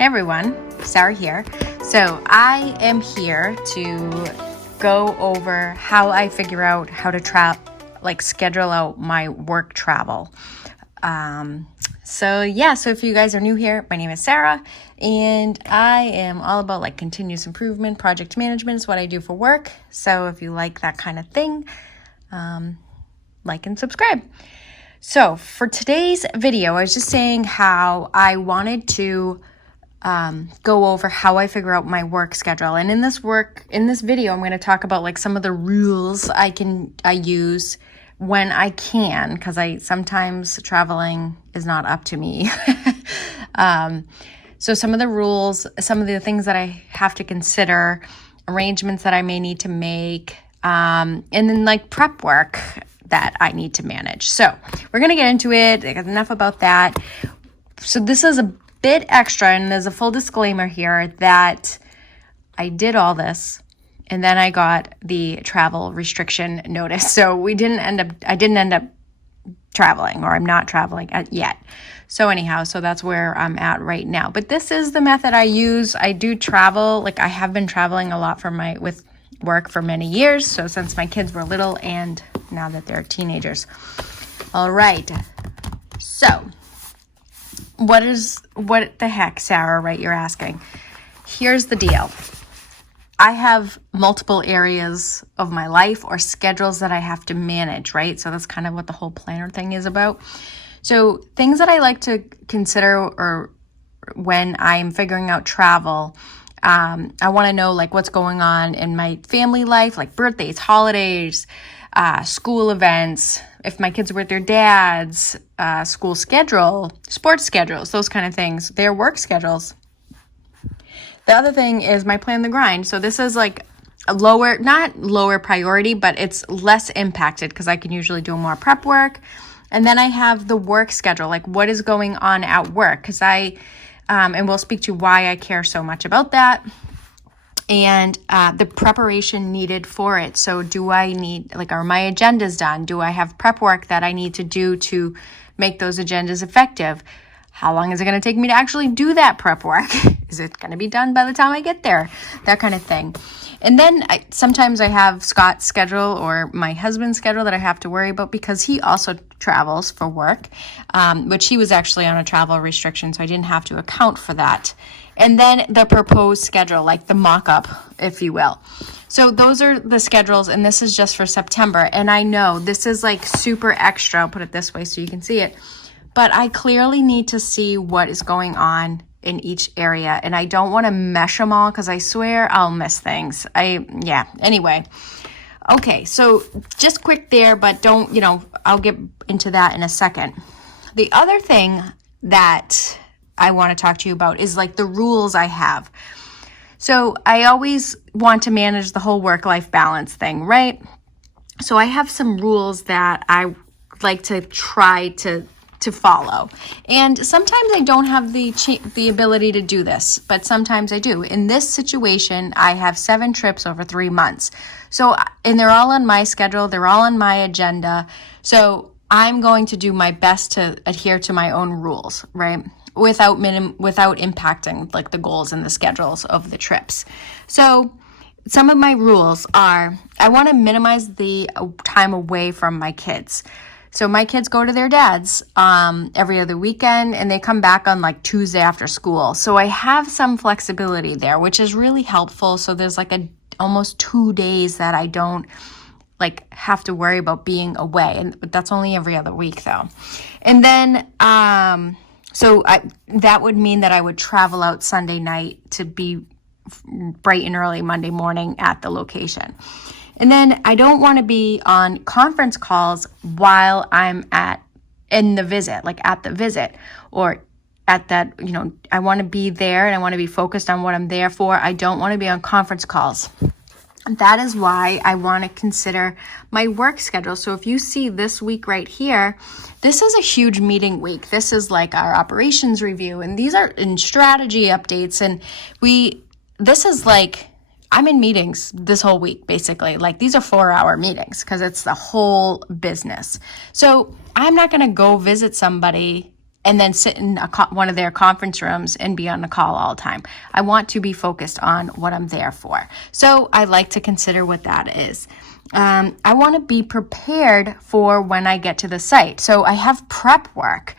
Hey everyone, Sarah here. So I am here to go over how I figure out how to schedule out my work travel. So if you guys are new here, my name is Sarah and I am all about continuous improvement. Project management is what I do for work. So if you like that kind of thing, like and subscribe. So for today's video, I was just saying how I wanted to go over how I figure out my work schedule. And in this video, I'm going to talk about some of the rules I use when I can, because sometimes traveling is not up to me. So some of the rules, some of the things that I have to consider, arrangements that I may need to make, and then prep work that I need to manage. So we're going to get into it. Enough about that. So this is a bit extra, and there's a full disclaimer here that I did all this and then I got the travel restriction notice. So I didn't end up traveling, or I'm not traveling yet. So anyhow, so that's where I'm at right now. But this is the method I use. I do travel. I have been traveling a lot with work for many years. So since my kids were little and now that they're teenagers. All right. So what the heck, Sarah, right? You're asking. Here's the deal. I have multiple areas of my life or schedules that I have to manage, right? So that's kind of what the whole planner thing is about. So things that I like to consider or when I'm figuring out travel, I want to know what's going on in my family life, like birthdays, holidays, school events, if my kids are with their dads, school schedule, sports schedules, those kind of things, their work schedules. The other thing is my plan the grind. So this is a not lower priority, but it's less impacted because I can usually do more prep work. And then I have the work schedule, what is going on at work, because and we'll speak to why I care so much about that. And the preparation needed for it. So do I need, are my agendas done? Do I have prep work that I need to do to make those agendas effective? How long is it going to take me to actually do that prep work? Is it going to be done by the time I get there? That kind of thing. And then sometimes I have Scott's schedule or my husband's schedule that I have to worry about because he also travels for work, which he was actually on a travel restriction, so I didn't have to account for that. And then the proposed schedule, the mock-up, if you will. So those are the schedules, and this is just for September. And I know this is super extra. I'll put it this way so you can see it. But I clearly need to see what is going on in each area. And I don't want to mesh them all because I swear I'll miss things. Anyway. Okay, so just quick there, but I'll get into that in a second. The other thing that I want to talk to you about is the rules I have. So I always want to manage the whole work-life balance thing, right? So I have some rules that I like to try to follow. And sometimes I don't have the ability to do this, but sometimes I do. In this situation, I have 7 trips over 3 months. So, and they're all on my schedule. They're all on my agenda. So I'm going to do my best to adhere to my own rules, right? Without impacting the goals and the schedules of the trips. So some of my rules are, I want to minimize the time away from my kids. So my kids go to their dad's every other weekend, and they come back on Tuesday after school. So I have some flexibility there, which is really helpful. So there's almost 2 days that I don't have to worry about being away, and that's only every other week though. And then that would mean that I would travel out Sunday night to be bright and early Monday morning at the location. And then I don't want to be on conference calls while I'm in the visit, at the visit, or at that, I want to be there and I want to be focused on what I'm there for. I don't want to be on conference calls. That is why I want to consider my work schedule. So if you see this week right here, this is a huge meeting week. This is our operations review, and these are in strategy updates. And this is I'm in meetings this whole week, basically. These are 4-hour meetings because it's the whole business. So I'm not going to go visit somebody and then sit in one of their conference rooms and be on the call all the time. I want to be focused on what I'm there for. So I like to consider what that is. I want to be prepared for when I get to the site. So I have prep work.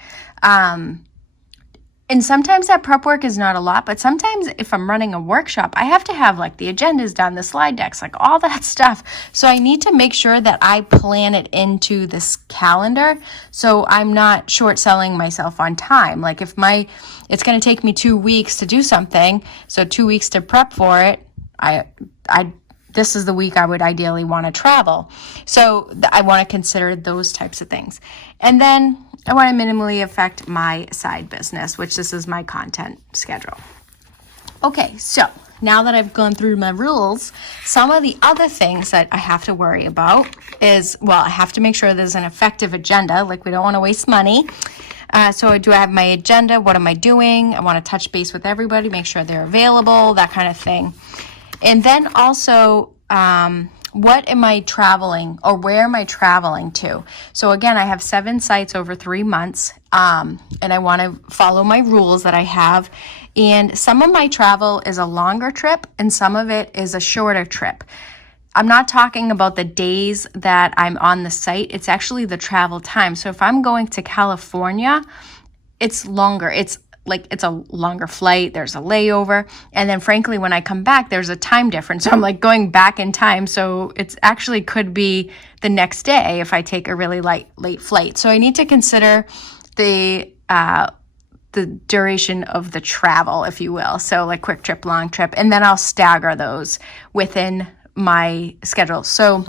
And sometimes that prep work is not a lot, but sometimes if I'm running a workshop, I have to have like the agendas done, the slide decks, like all that stuff. So I need to make sure that I plan it into this calendar so I'm not short selling myself on time. Like if it's going to take me 2 weeks to do something, so 2 weeks to prep for it, this is the week I would ideally want to travel. So I want to consider those types of things. And then I want to minimally affect my side business, which this is my content schedule. Okay, so now that I've gone through my rules, some of the other things that I have to worry about is, well, I have to make sure there's an effective agenda, like we don't want to waste money. So do I have my agenda? What am I doing? I want to touch base with everybody, make sure they're available, that kind of thing. And then also, what am I traveling or where am I traveling to? So again, I have 7 sites over 3 months, and I want to follow my rules that I have. And some of my travel is a longer trip and some of it is a shorter trip. I'm not talking about the days that I'm on the site. It's actually the travel time. So if I'm going to California, it's longer. It's a longer flight, there's a layover, and then frankly, when I come back, there's a time difference. So I'm like going back in time. So it's actually could be the next day if I take a really late flight. So I need to consider the duration of the travel, if you will. So like quick trip, long trip, and then I'll stagger those within my schedule. So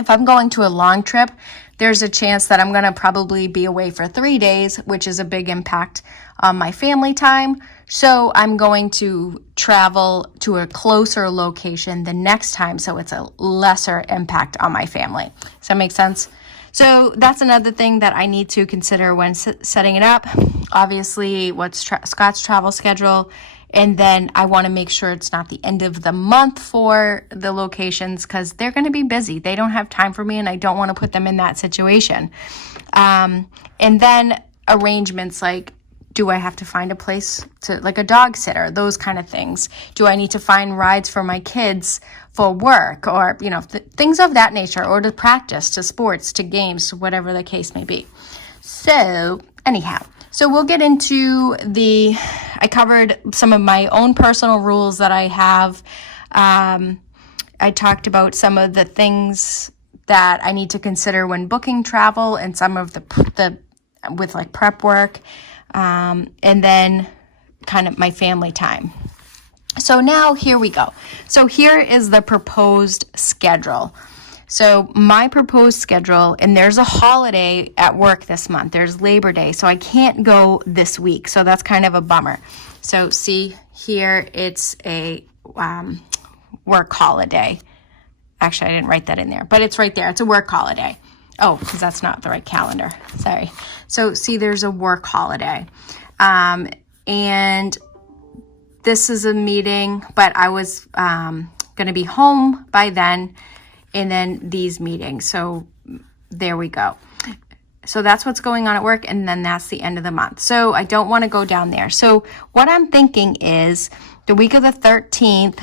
if I'm going to a long trip, there's a chance that I'm going to probably be away for 3 days, which is a big impact on my family time. So I'm going to travel to a closer location the next time, so it's a lesser impact on my family. Does that make sense? So that's another thing that I need to consider when setting it up. Obviously, what's Scott's travel schedule, and then I want to make sure it's not the end of the month for the locations because they're going to be busy. They don't have time for me, and I don't want to put them in that situation. And then arrangements like, do I have to find a place to, like a dog sitter, those kind of things? Do I need to find rides for my kids for work or, things of that nature, or to practice, to sports, to games, whatever the case may be. So anyhow, so we'll get into I covered some of my own personal rules that I have. I talked about some of the things that I need to consider when booking travel and some of the with like prep work. And then kind of my family time. So now here we go. So here is the proposed schedule. So my proposed schedule, and there's a holiday at work this month. There's Labor Day, so I can't go this week. So that's kind of a bummer. So see here, it's a work holiday. Actually, I didn't write that in there, but it's right there. It's a work holiday. Oh, because that's not the right calendar. Sorry. So see, there's a work holiday. And this is a meeting, but I was going to be home by then, and then these meetings. So there we go. So that's what's going on at work, and then that's the end of the month. So I don't want to go down there. So what I'm thinking is the week of the 13th,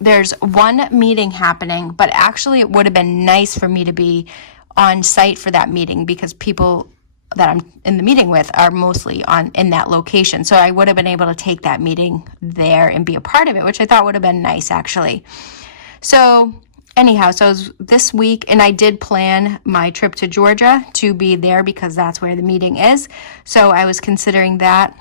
there's one meeting happening, but actually it would have been nice for me to be on site for that meeting because people that I'm in the meeting with are mostly in that location. So I would have been able to take that meeting there and be a part of it, which I thought would have been nice actually. So anyhow, so it was this week, and I did plan my trip to Georgia to be there because that's where the meeting is. So I was considering that.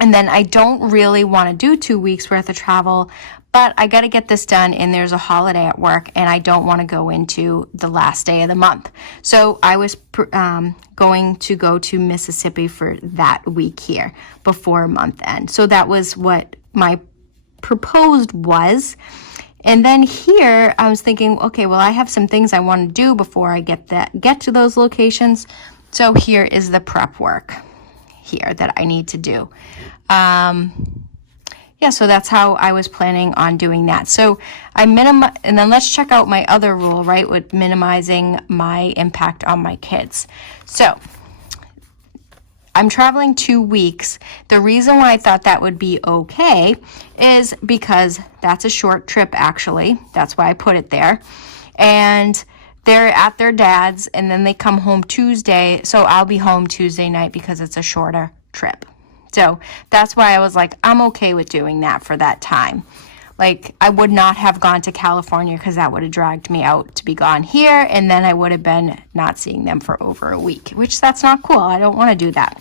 And then I don't really want to do 2 weeks worth of travel, but I got to get this done, and there's a holiday at work, and I don't want to go into the last day of the month. So I was going to go to Mississippi for that week here before month end. So that was what my proposed was. And then here I was thinking, okay, well, I have some things I want to do before I get to those locations. So here is the prep work here that I need to do. So that's how I was planning on doing that. So and then let's check out my other rule, right, with minimizing my impact on my kids. So I'm traveling 2 weeks. The reason why I thought that would be okay is because that's a short trip, actually. That's why I put it there. And they're at their dad's, and then they come home Tuesday. So I'll be home Tuesday night because it's a shorter trip. So that's why I was like, I'm okay with doing that for that time. Like, I would not have gone to California because that would have dragged me out to be gone here, and then I would have been not seeing them for over a week, which that's not cool. I don't want to do that.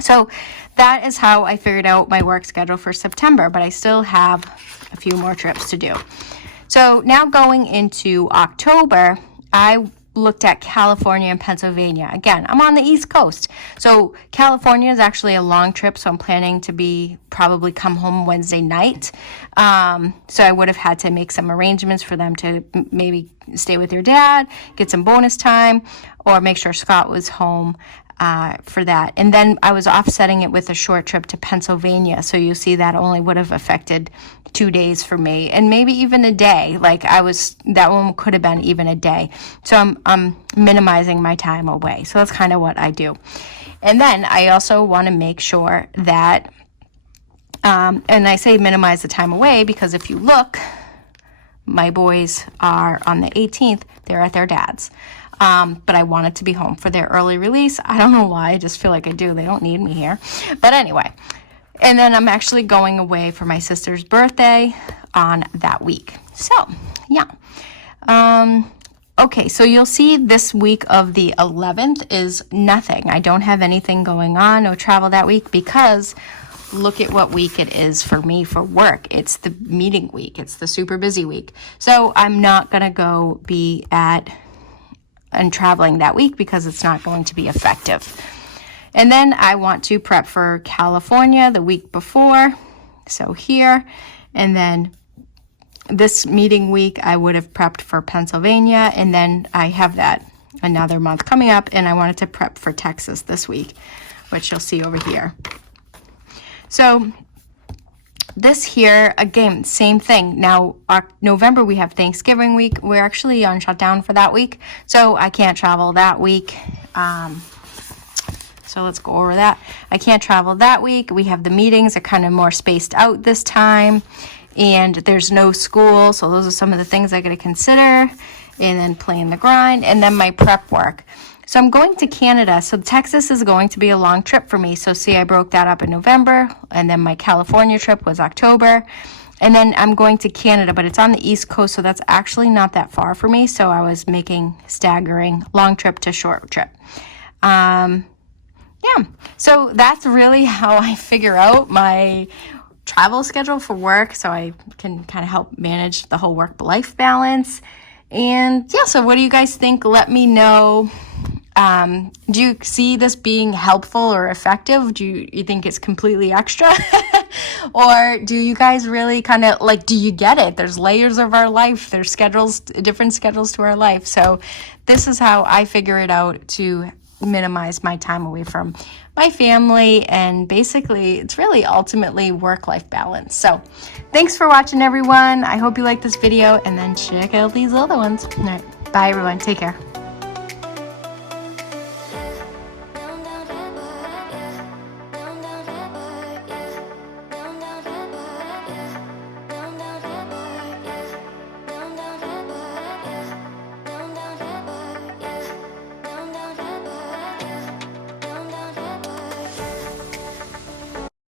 So that is how I figured out my work schedule for September, but I still have a few more trips to do. So now going into October, I looked at California and Pennsylvania. Again, I'm on the East Coast. So California is actually a long trip, so I'm planning to probably come home Wednesday night. So I would have had to make some arrangements for them to maybe stay with their dad, get some bonus time, or make sure Scott was home for that. And then I was offsetting it with a short trip to Pennsylvania. So you see that only would have affected 2 days for me, and maybe even a day. Like that one could have been even a day. So I'm minimizing my time away. So that's kind of what I do. And then I also want to make sure that, and I say minimize the time away because if you look, my boys are on the 18th, they're at their dad's. But I wanted to be home for their early release. I don't know why, I just feel like I do. They don't need me here. But anyway, and then I'm actually going away for my sister's birthday on that week. So, yeah. Okay, so you'll see this week of the 11th is nothing. I don't have anything going on, no travel that week, because look at what week it is for me for work. It's the meeting week. It's the super busy week. So I'm not going to go be and traveling that week because it's not going to be effective. And then I want to prep for California the week before. So here, and then this meeting week, I would have prepped for Pennsylvania. And then I have that another month coming up, and I wanted to prep for Texas this week, which you'll see over here. So this here, again, same thing. Now, November, we have Thanksgiving week. We're actually on shutdown for that week, so I can't travel that week. So let's go over that. I can't travel that week. We have the meetings are kind of more spaced out this time, and there's no school. So those are some of the things I got to consider, and then playing the grind, and then my prep work. So I'm going to Canada. So Texas is going to be a long trip for me. So see, I broke that up in November, and then my California trip was October. And then I'm going to Canada, but it's on the East Coast, so that's actually not that far for me. So I was making staggering long trip to short trip. Yeah, so that's really how I figure out my travel schedule for work, so I can kind of help manage the whole work-life balance. And yeah, so what do you guys think? Let me know. Do you see this being helpful or effective? Do you think it's completely extra? Or do you guys really kind of like, do you get it? There's layers of our life. There's schedules, different schedules to our life. So this is how I figure it out to minimize my time away from my family, and basically it's really ultimately work-life balance. So thanks for watching, everyone. I hope you liked this video, and then check out these other ones. All right, bye everyone, take care.